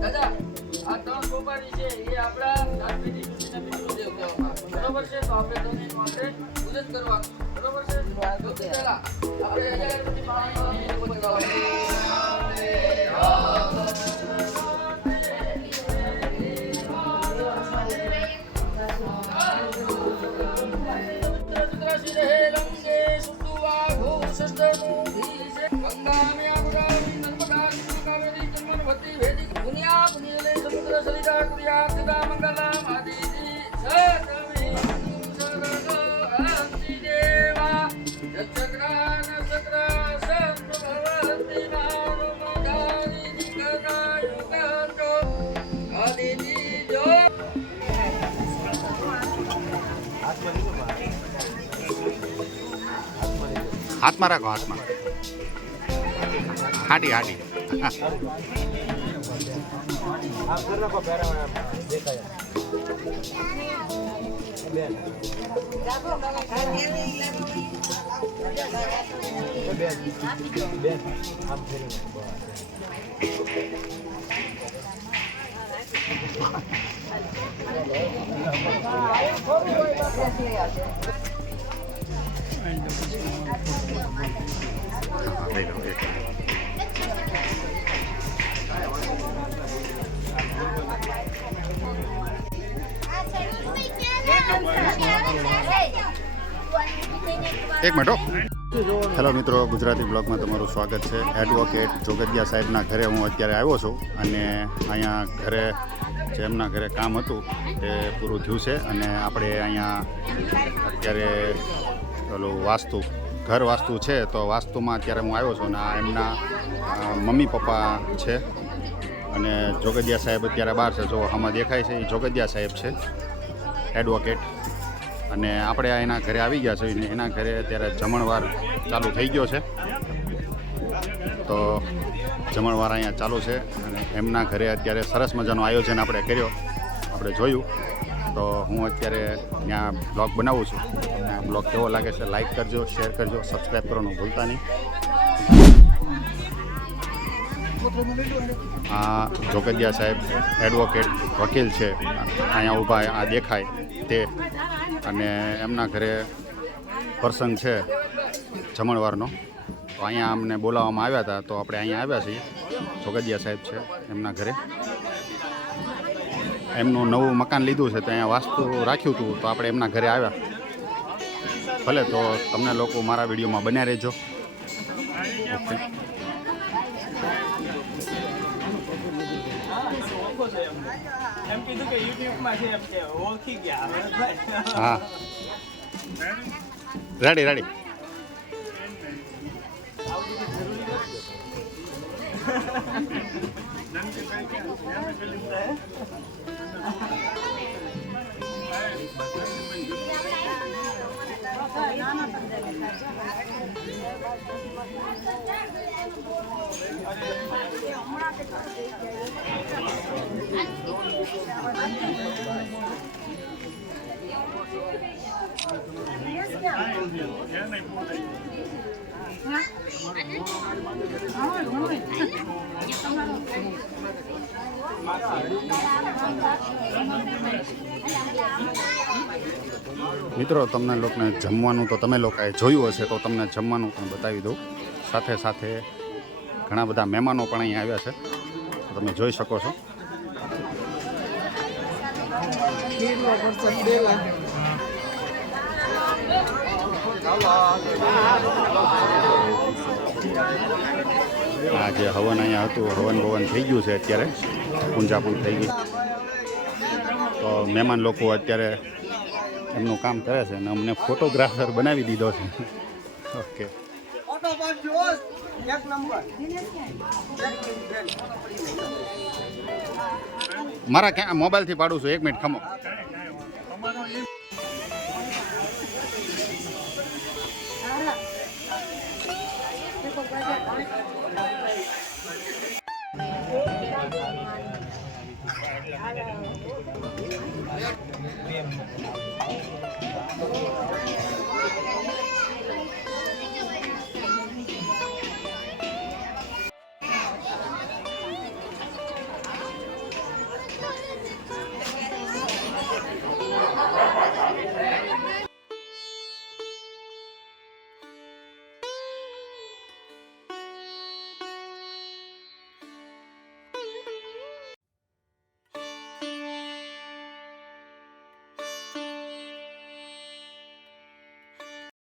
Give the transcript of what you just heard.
દાદા આ ત્રણ સોપારી છે એ આપણા રાષ્ટ્રીય ઋષિના પિતૃદેવ કહેવામાં આવે. બરોબર છે, તો આપણે તો એનું આપણે પૂજન કરવાનું. બરોબર છે, તો પહેલા આપણે અગરબત્તી પાણી હાથમાં રાખો, હાથમાં હાડી હાડી એક મિનિટ. હેલો મિત્રો, ગુજરાતી બ્લોગમાં તમારું સ્વાગત છે. એડવોકેટ જોગદિયા સાહેબના ઘરે હું અત્યારે આવ્યો છું અને અહીંયા ઘરે જે એમના ઘરે કામ હતું તે પૂરું થયું છે અને આપણે અહીંયા અત્યારે પેલું ઘર વાસ્તુ છે તો વાસ્તુમાં અત્યારે હું આવ્યો છું અને આ એમના મમ્મી પપ્પા છે અને જોગદિયા સાહેબ અત્યારે બહાર છે. જો આમાં દેખાય છે એ જોગદિયા સાહેબ છે, એડવોકેટ. અને આપણે એના ઘરે આવી ગયા છીએ. એના ઘરે અત્યારે જમણવાર ચાલુ થઈ ગયો છે, તો જમણવાર અહીંયા ચાલુ છે અને એમના ઘરે અત્યારે સરસ મજાનું આયોજન આપણે કર્યો, આપણે જોયું. તો હું અત્યારે ત્યાં બ્લોગ બનાવું છું. આ બ્લોગ કેવો લાગે છે લાઈક કરજો, શેર કરજો, સબસ્ક્રાઈબ કરવાનું ભૂલતા નહીં. આ જોગદિયા સાહેબ એડવોકેટ વકીલ છે, અહીંયા ઊભા આ દેખાય તે. અને એમના ઘરે પ્રસંગ છે જમણવારનો, તો અહીંયા અમને બોલાવવામાં આવ્યા હતા, તો આપણે અહીંયા આવ્યા છીએ. જોગદિયા સાહેબ છે એમના ઘરે. એમનું નવું મકાન લીધું છે તો અહીંયા વાસ્તુ રાખ્યું હતું, તો આપણે એમના ઘરે આવ્યા. ભલે તો તમને લોકો મારા વિડીયોમાં બન્યા રહેજો. ઓકે. એમ કીધું કે યુટ્યુબમાં છે એમ કે ઓળખી ગયા. હા, રેડી રેડી. મિત્રો, તમને લોકોને જમવાનું તો તમે લોકોએ જોયું હશે, તો તમને જમવાનું પણ બતાવી દઉં. સાથે સાથે ઘણા બધા મહેમાનો પણ અહીં આવ્યા છે, તો તમે જોઈ શકો છો. આ જે હવન અહીંયા હતું, હવન ભવન થઈ ગયું છે અત્યારે, પૂંજાપૂજ થઈ ગઈ. તો મહેમાન લોકો અત્યારે એમનું કામ કરે છે અને અમને ફોટોગ્રાફર બનાવી દીધો છે. ઓકે. મારા ક્યાં મોબાઈલથી પાડું છું, 1 મિનિટ ખમો. બે મિનિટ.